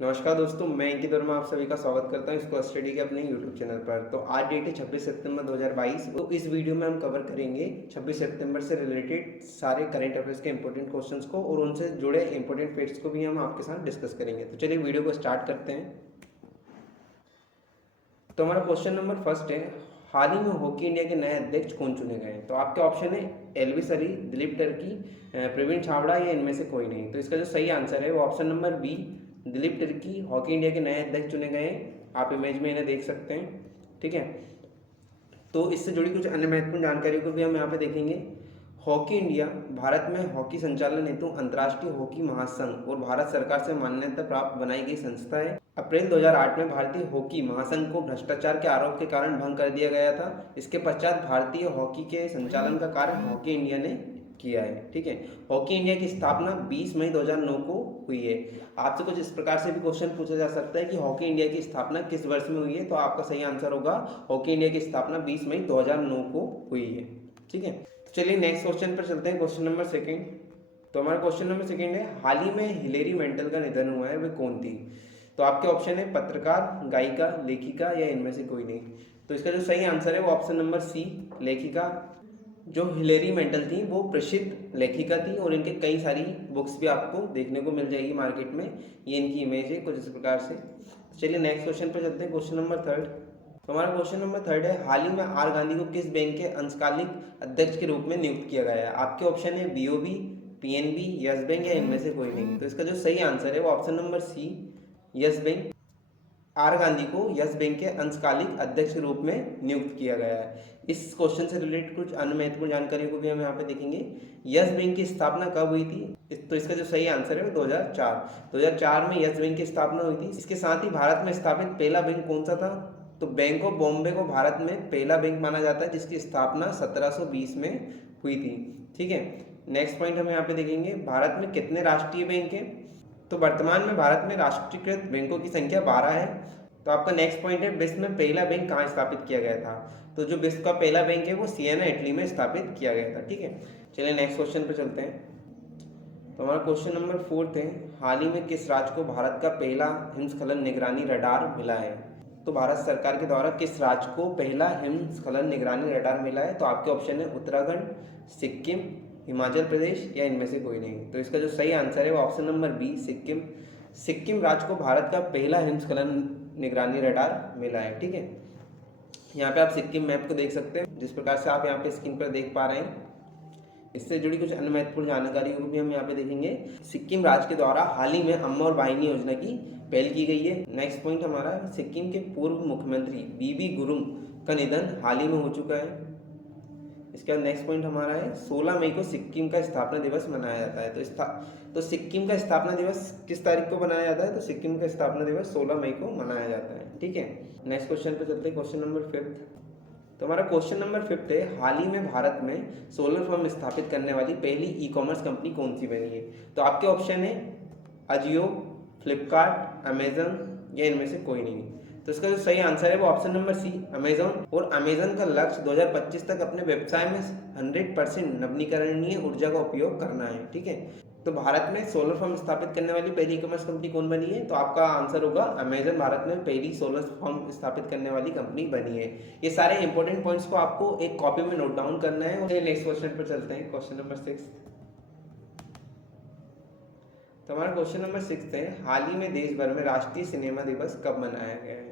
नमस्कार दोस्तों, मैं अंकित वर्मा आप सभी का स्वागत करता हूं स्कॉलर स्टडी के अपने यूट्यूब चैनल पर। तो आज डेट है 26 सितंबर 2022। तो इस वीडियो में हम कवर करेंगे 26 सितंबर से रिलेटेड सारे करंट अफेयर्स के इंपॉर्टेंट क्वेश्चंस को और उनसे जुड़े इंपॉर्टेंट फैक्ट्स को भी हम आपके साथ डिस्कस करेंगे। तो चलिए वीडियो को स्टार्ट करते हैं। तो हमारा क्वेश्चन नंबर फर्स्ट है, हाल ही में हॉकी इंडिया के नए अध्यक्ष कौन चुने गए हैं? तो आपके ऑप्शन है एलविस अली, दिलीप टर्की, प्रवीण छाबड़ा या इनमें से कोई नहीं। तो इसका जो सही आंसर है वो option number B, Dilip Tirkey hockey India के नए अध्यक्ष चुने गए हैं। आप इमेज में इन्हें देख सकते हैं, ठीक है। तो इससे जुड़ी कुछ अन्य महत्वपूर्ण जानकारी को भी हम यहाँ पे देखेंगे। हॉकी इंडिया भारत में हॉकी संचालन हेतु अंतर्राष्ट्रीय हॉकी महासंघ और भारत सरकार से मान्यता प्राप्त बनाई गई संस्था है। अप्रैल 2008 में भारतीय हॉकी महासंघ को भ्रष्टाचार के आरोप के कारण भंग कर दिया गया था। इसके पश्चात भारतीय हॉकी के संचालन का कार्य हॉकी इंडिया ने किया है, ठीक है। हॉकी इंडिया की स्थापना 20 मई 2009 को हुई है। आपसे कुछ इस प्रकार से भी क्वेश्चन पूछा जा सकता है कि हॉकी इंडिया की स्थापना किस वर्ष में हुई है? तो आपका सही आंसर होगा हॉकी इंडिया की स्थापना 20 मई 2009 को हुई है, ठीक है। चलिए नेक्स्ट क्वेश्चन पर चलते हैं, क्वेश्चन नंबर सेकंड। तो हमारा क्वेश्चन नंबर सेकंड है, हाल ही में हिलेरी मेंटल का निधन हुआ है, वह कौन थी? तो आपके ऑप्शन है पत्रकार, गायिका, लेखिका या इनमें से कोई नहीं। तो इसका जो सही आंसर है वो ऑप्शन नंबर सी, लेखिका। जो हिलेरी मेंटल थी वो प्रसिद्ध लेखिका थी और इनके कई सारी बुक्स भी आपको देखने को मिल जाएगी मार्केट में। ये इनकी इमेज है कुछ इस प्रकार से। चलिए नेक्स्ट क्वेश्चन पर चलते हैं, क्वेश्चन नंबर थर्ड। तो हमारा क्वेश्चन नंबर थर्ड है, हाल ही में आर गांधी को किस बैंक के अंशकालिक अध्यक्ष के रूप में नियुक्त किया गया है? आपके ऑप्शन है बीओबी, पीएनबी, यस बैंक या इनमें से कोई नहीं। तो इसका जो सही आंसर है वो option number C, yes bank. R Gandhi को यस बैंक के अंशकालिक अध्यक्ष के रूप में नियुक्त किया गया है। इस क्वेश्चन से रिलेटेड कुछ अन्य महत्वपूर्ण जानकारी को भी हम यहाँ पे देखेंगे। यस बैंक की स्थापना कब हुई थी? तो इसका जो सही आंसर है वो 2004 में यस बैंक की स्थापना हुई थी। इसके साथ ही भारत में स्थापित पहला बैंक कौन सा था? तो बैंक ऑफ बॉम्बे को भारत में पहला बैंक माना जाता है, जिसकी स्थापना 1720 में हुई थी, ठीक है। नेक्स्ट पॉइंट हम यहाँ पे देखेंगे, भारत में कितने राष्ट्रीय बैंक हैं? तो वर्तमान में भारत में राष्ट्रीयकृत बैंकों की संख्या 12 है। तो आपका नेक्स्ट पॉइंट है, विश्व में पहला बैंक कहाँ स्थापित किया गया था? तो जो विश्व का पहला बैंक है वो सिएना इटली में स्थापित किया गया था, ठीक है। चलिए नेक्स्ट क्वेश्चन पर चलते हैं। तो हमारा क्वेश्चन नंबर फोर्थ है, हाल ही में किस राज्य को भारत का पहला हिमस्खलन निगरानी रडार मिला है? तो भारत सरकार के द्वारा किस राज्य को पहला हिमस्खलन निगरानी रडार मिला है? तो आपके ऑप्शन है उत्तराखंड, सिक्किम, हिमाचल प्रदेश या इनमें से कोई नहीं। तो इसका जो सही आंसर है वो option number B, Sikkim. Sikkim राज्य को भारत का पहला हिमस्खलन निगरानी रडार मिला है, ठीक है। यहाँ पे आप सिक्किम मैप को देख सकते हैं, जिस प्रकार से आप यहाँ पे स्क्रीन पर देख पा रहे हैं। इससे जुड़ी कुछ अन्य महत्वपूर्ण जानकारी को भी हम यहाँ पे देखेंगे। सिक्किम राज्य के द्वारा हाल ही में अम्मा और वाहिनी योजना की पहल की गई है। नेक्स्ट पॉइंट हमारा, सिक्किम के पूर्व मुख्यमंत्री बीबी गुरुंग का निधन हाल ही में हो चुका है। इसके बाद नेक्स्ट पॉइंट हमारा है, 16 मई को सिक्किम का स्थापना दिवस मनाया जाता है। तो सिक्किम का स्थापना दिवस किस तारीख को मनाया जाता है? तो सिक्किम का स्थापना दिवस 16 मई को मनाया जाता है, ठीक है। नेक्स्ट क्वेश्चन पे चलते हैं, क्वेश्चन नंबर फिफ्थ। तो हमारा क्वेश्चन नंबर फिफ्थ है, हाल ही में भारत में सोलर फर्म स्थापित करने वाली पहली ई कॉमर्स कंपनी कौन सी बनी है? तो आपके ऑप्शन है अजियो, फ्लिपकार्ट, अमेजन या इनमें से कोई नहीं। तो इसका जो सही आंसर है वो ऑप्शन नंबर सी, अमेजन। और अमेजन का लक्ष्य 2025 तक अपने व्यवसाय में 100% नवीकरणीय ऊर्जा का उपयोग करना है, ठीक है। तो भारत में सोलर फर्म स्थापित करने वाली पहली ई कॉमर्स कंपनी कौन बनी है? तो आपका आंसर होगा अमेजन भारत में पहली सोलर फर्म स्थापित करने वाली कंपनी बनी है। ये सारे इंपॉर्टेंट पॉइंट्स को आपको एक कॉपी में नोट डाउन करना है। और नेक्स्ट क्वेश्चन पर चलते हैं, क्वेश्चन नंबर 6। तो हमारा क्वेश्चन नंबर 6 है, हाल ही में देश भर में राष्ट्रीय सिनेमा दिवस कब मनाया गया है?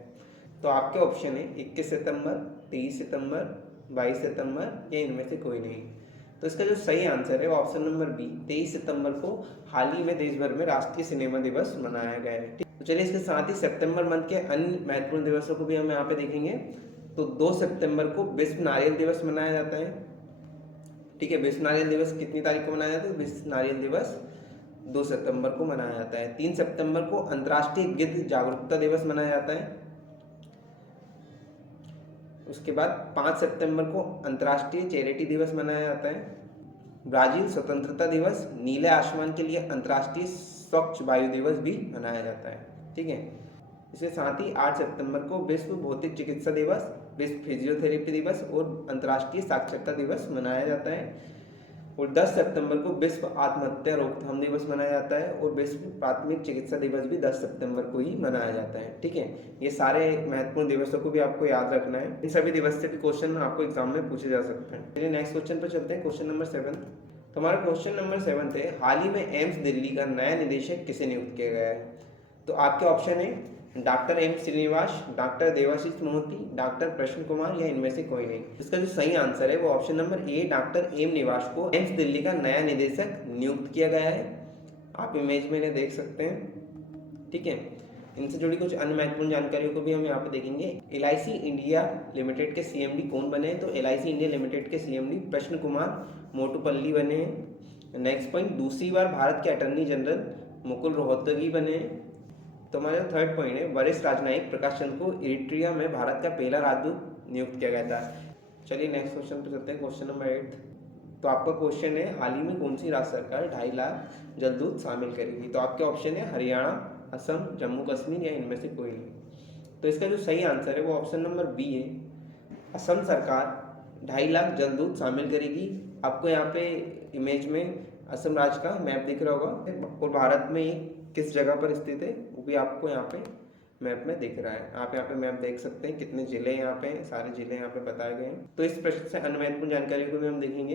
तो आपके ऑप्शन है 21 सितंबर, 23 सितंबर, 22 सितंबर या इनमें से कोई नहीं। तो इसका जो सही आंसर है वो ऑप्शन नंबर बी, 23 सितंबर को हाल ही में देश भर में राष्ट्रीय सिनेमा दिवस मनाया गया है, ठीक। तो चलिए इसके साथ ही सितंबर मंथ के अन्य महत्वपूर्ण दिवसों को भी हम यहाँ पे देखेंगे। तो 2 सितंबर को विश्व नारियल दिवस मनाया जाता है, ठीक है। विश्व नारियल दिवस कितनी तारीख को मनाया जाता है? विश्व नारियल दिवस 2 सितंबर को मनाया जाता है। 3 सितंबर को अंतर्राष्ट्रीय गिद्ध जागरूकता दिवस मनाया जाता है। उसके बाद 5 सितंबर को अंतर्राष्ट्रीय चैरिटी दिवस मनाया जाता है। ब्राजील स्वतंत्रता दिवस, नीले आसमान के लिए अंतर्राष्ट्रीय स्वच्छ वायु दिवस भी मनाया जाता है, ठीक है। इसके साथ ही 8 सितंबर को विश्व भौतिक चिकित्सा दिवस, विश्व फिजियोथेरेपी दिवस और अंतर्राष्ट्रीय साक्षरता दिवस मनाया जाता है। और 10 सितंबर को विश्व आत्महत्या रोकथाम दिवस मनाया जाता है और विश्व प्राथमिक चिकित्सा दिवस भी 10 सितंबर को ही मनाया जाता है। ठीक है, ये सारे महत्वपूर्ण दिवसों को भी आपको याद रखना है। इन सभी दिवस से भी क्वेश्चन आपको एग्जाम में पूछे जा सकते हैं। चलिए नेक्स्ट क्वेश्चन पर चलते हैं, क्वेश्चन नंबर 7। तो हमारा क्वेश्चन नंबर 7 है, हाल ही में एम्स दिल्ली का नया निदेशक किसे नियुक्त किया गया है? तो आपके ऑप्शन है doctor M Srinivas, doctor Debashish Mohanty, doctor प्रश्न कुमार या इनमें से कोई नहीं। इसका जो सही आंसर है वो option number A doctor M Nivas को एम्स दिल्ली का नया निदेशक नियुक्त किया गया है। आप इमेज में इन्हें देख सकते हैं। ठीक है, इनसे जुड़ी कुछ अन्य महत्वपूर्ण जानकारियों को भी हम यहाँ पे देखेंगे। LIC इंडिया लिमिटेड के CMD कौन बने हैं? तो LIC इंडिया लिमिटेड के CMD प्रश्न कुमार मोटुपल्ली बने हैं। नेक्स्ट पॉइंट, दूसरी बार भारत के अटॉर्नी जनरल मुकुल रोहतगी बने हैं। तो हमारा थर्ड पॉइंट है, वरिष्ठ राजनयिक प्रकाश चंद को इरिट्रिया में भारत का पहला राजदूत नियुक्त किया गया था। चलिए नेक्स्ट क्वेश्चन पर चलते हैं, क्वेश्चन नंबर 8। तो आपका क्वेश्चन है, हाल ही में कौन सी राज्य सरकार 2.5 लाख जलदूत शामिल करेगी? तो आपके ऑप्शन है हरियाणा, असम, जम्मू कश्मीर या इनमें से कोई नहीं। तो इसका जो सही आंसर है वो ऑप्शन नंबर बी है, असम सरकार 2.5 लाख जलदूत शामिल करेगी। आपको यहाँ पे इमेज में असम राज्य का मैप दिख रहा होगा और भारत में किस जगह पर स्थित है वो भी आपको यहाँ पे मैप में दिख रहा है। आप यहाँ पे मैप देख सकते हैं, कितने जिले यहाँ पे, सारे जिले यहाँ पे बताए गए हैं। तो इस प्रश्न से अन्य महत्वपूर्ण जानकारी को भी हम देखेंगे।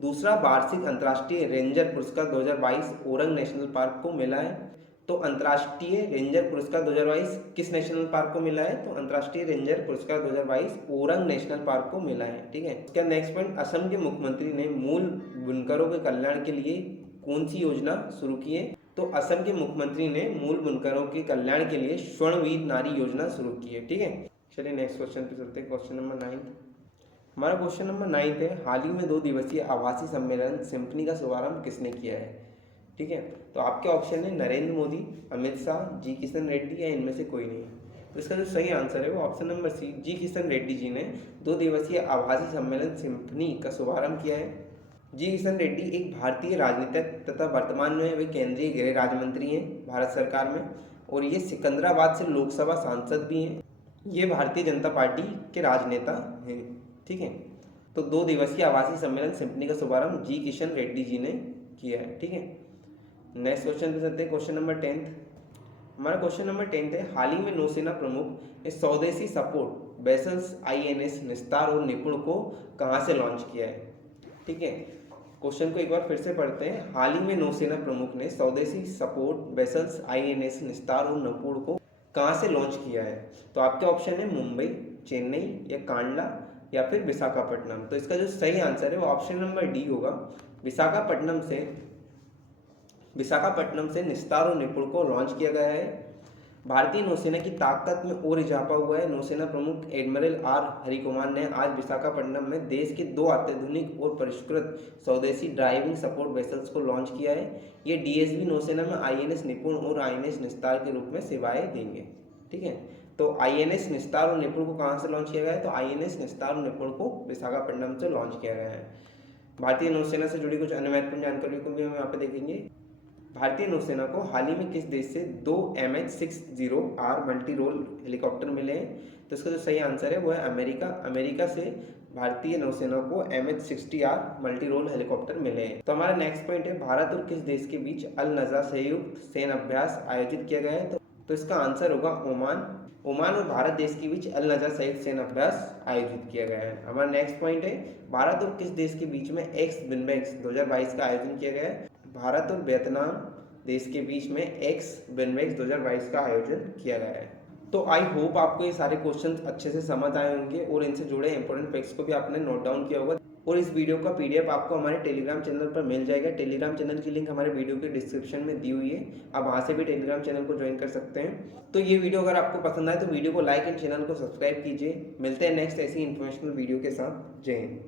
दूसरा वार्षिक अंतर्राष्ट्रीय रेंजर पुरस्कार 2022 ओरंग नेशनल पार्क को मिला है। तो अंतर्राष्ट्रीय रेंजर पुरस्कार 2022 किस नेशनल पार्क को मिला है? तो अंतर्राष्ट्रीय रेंजर पुरस्कार 2022 ओरंग नेशनल पार्क को मिला है। ठीक है, इसका नेक्स्ट पॉइंट, असम के मुख्यमंत्री ने मूल बुनकरों के कल्याण के लिए कौन सी योजना शुरू की है? तो असम के मुख्यमंत्री ने मूल बुनकरों के कल्याण के लिए स्वर्णवीर नारी योजना शुरू की है। ठीक है, चलिए नेक्स्ट क्वेश्चन पे चलते हैं, क्वेश्चन नंबर 9। हमारा क्वेश्चन नंबर 9 है, हाल ही में 2 दिवसीय आभासी सम्मेलन सिम्फनी का शुभारंभ किसने किया है? ठीक है, तो आपके ऑप्शन है नरेंद्र मोदी, अमित शाह, जी किशन रेड्डी या इनमें से कोई नहीं। तो इसका जो सही आंसर है वो ऑप्शन नंबर सी, जी किशन रेड्डी जी ने 2 दिवसीय आभासी सम्मेलन सिम्फनी का शुभारंभ किया है। जी किशन रेड्डी एक भारतीय राजनीतिक तथा वर्तमान में वे केंद्रीय गृह राज्य मंत्री हैं भारत सरकार में, और ये सिकंदराबाद से लोकसभा सांसद भी हैं। ये भारतीय जनता पार्टी के राजनेता हैं। ठीक है, तो 2 दिवसीय आभासी सम्मेलन सिम्फनी का शुभारंभ जी किशन रेड्डी जी ने किया है। ठीक है, नेक्स्ट क्वेश्चन पे चलते हैं, क्वेश्चन नंबर 10। हमारा क्वेश्चन नंबर 10 है, हाल ही में नौसेना प्रमुख इस स्वदेशी सपोर्ट वेसल्स INS निस्तार और निपुण को कहाँ से लॉन्च किया है? ठीक है, क्वेश्चन को एक बार फिर से पढ़ते हैं। हाल ही में नौसेना प्रमुख ने स्वदेशी सपोर्ट वेसल्स INS निस्तार और निपुण को कहाँ से लॉन्च किया है? तो आपके ऑप्शन है मुंबई, चेन्नई या कांडला या फिर विशाखापट्टनम। तो इसका जो सही आंसर है वो ऑप्शन नंबर डी होगा, विशाखापट्टनम से निस्तार और निपुण को लॉन्च किया गया है। भारतीय नौसेना की ताकत में और इजाफा हुआ है। नौसेना प्रमुख एडमिरल R हरिकुमार ने आज विशाखापट्टनम में देश के 2 अत्याधुनिक और परिष्कृत स्वदेशी ड्राइविंग सपोर्ट वेसल्स को लॉन्च किया है। ये DSB नौसेना में INS निपुण और INS निस्तार के रूप में सेवाएं देंगे। ठीक है, तो INS निस्तार और निपुण को कहाँ से लॉन्च किया गया है? तो INS निस्तार और निपुण को विशाखापट्टनम से लॉन्च किया गया है। भारतीय नौसेना से जुड़ी कुछ अन्य महत्वपूर्ण जानकारियों को भी हम यहाँ पे देखेंगे। भारतीय नौसेना को हाल ही में किस देश से 2 MH-60R मल्टी रोल हेलीकॉप्टर मिले हैं? तो इसका जो सही आंसर है वो है अमेरिका से भारतीय नौसेना को MH-60R मल्टी रोल हेलीकॉप्टर मिले हैं। तो हमारा नेक्स्ट पॉइंट है, भारत और किस देश के बीच अल नज़ा संयुक्त सैन्य अभ्यास आयोजित किया गया है? तो इसका आंसर होगा ओमान और भारत देश के बीच अल नज़ा संयुक्त सैन्य अभ्यास आयोजित किया गया है। हमारा नेक्स्ट पॉइंट है, भारत और किस देश के बीच में एक्स-विनमेक्स 2022 का आयोजन किया गया है? भारत और वियतनाम देश के बीच में एक्स-विनमेक्स 2022 का आयोजन किया गया है। तो आई होप आपको ये सारे क्वेश्चंस अच्छे से समझ आए होंगे और इनसे जुड़े इंपॉर्टेंट फैक्ट्स को भी आपने नोट डाउन किया होगा। और इस वीडियो का PDF आपको हमारे टेलीग्राम चैनल पर मिल जाएगा। टेलीग्राम चैनल की लिंक हमारे वीडियो के डिस्क्रिप्शन में दी हुई है, आप वहाँ से भी टेलीग्राम चैनल को ज्वाइन कर सकते हैं। तो ये वीडियो अगर आपको पसंद आए तो वीडियो को लाइक एंड चैनल को सब्सक्राइब कीजिए। मिलते हैं नेक्स्ट ऐसी इन्फॉर्मेशनल वीडियो के साथ। जय हिंद।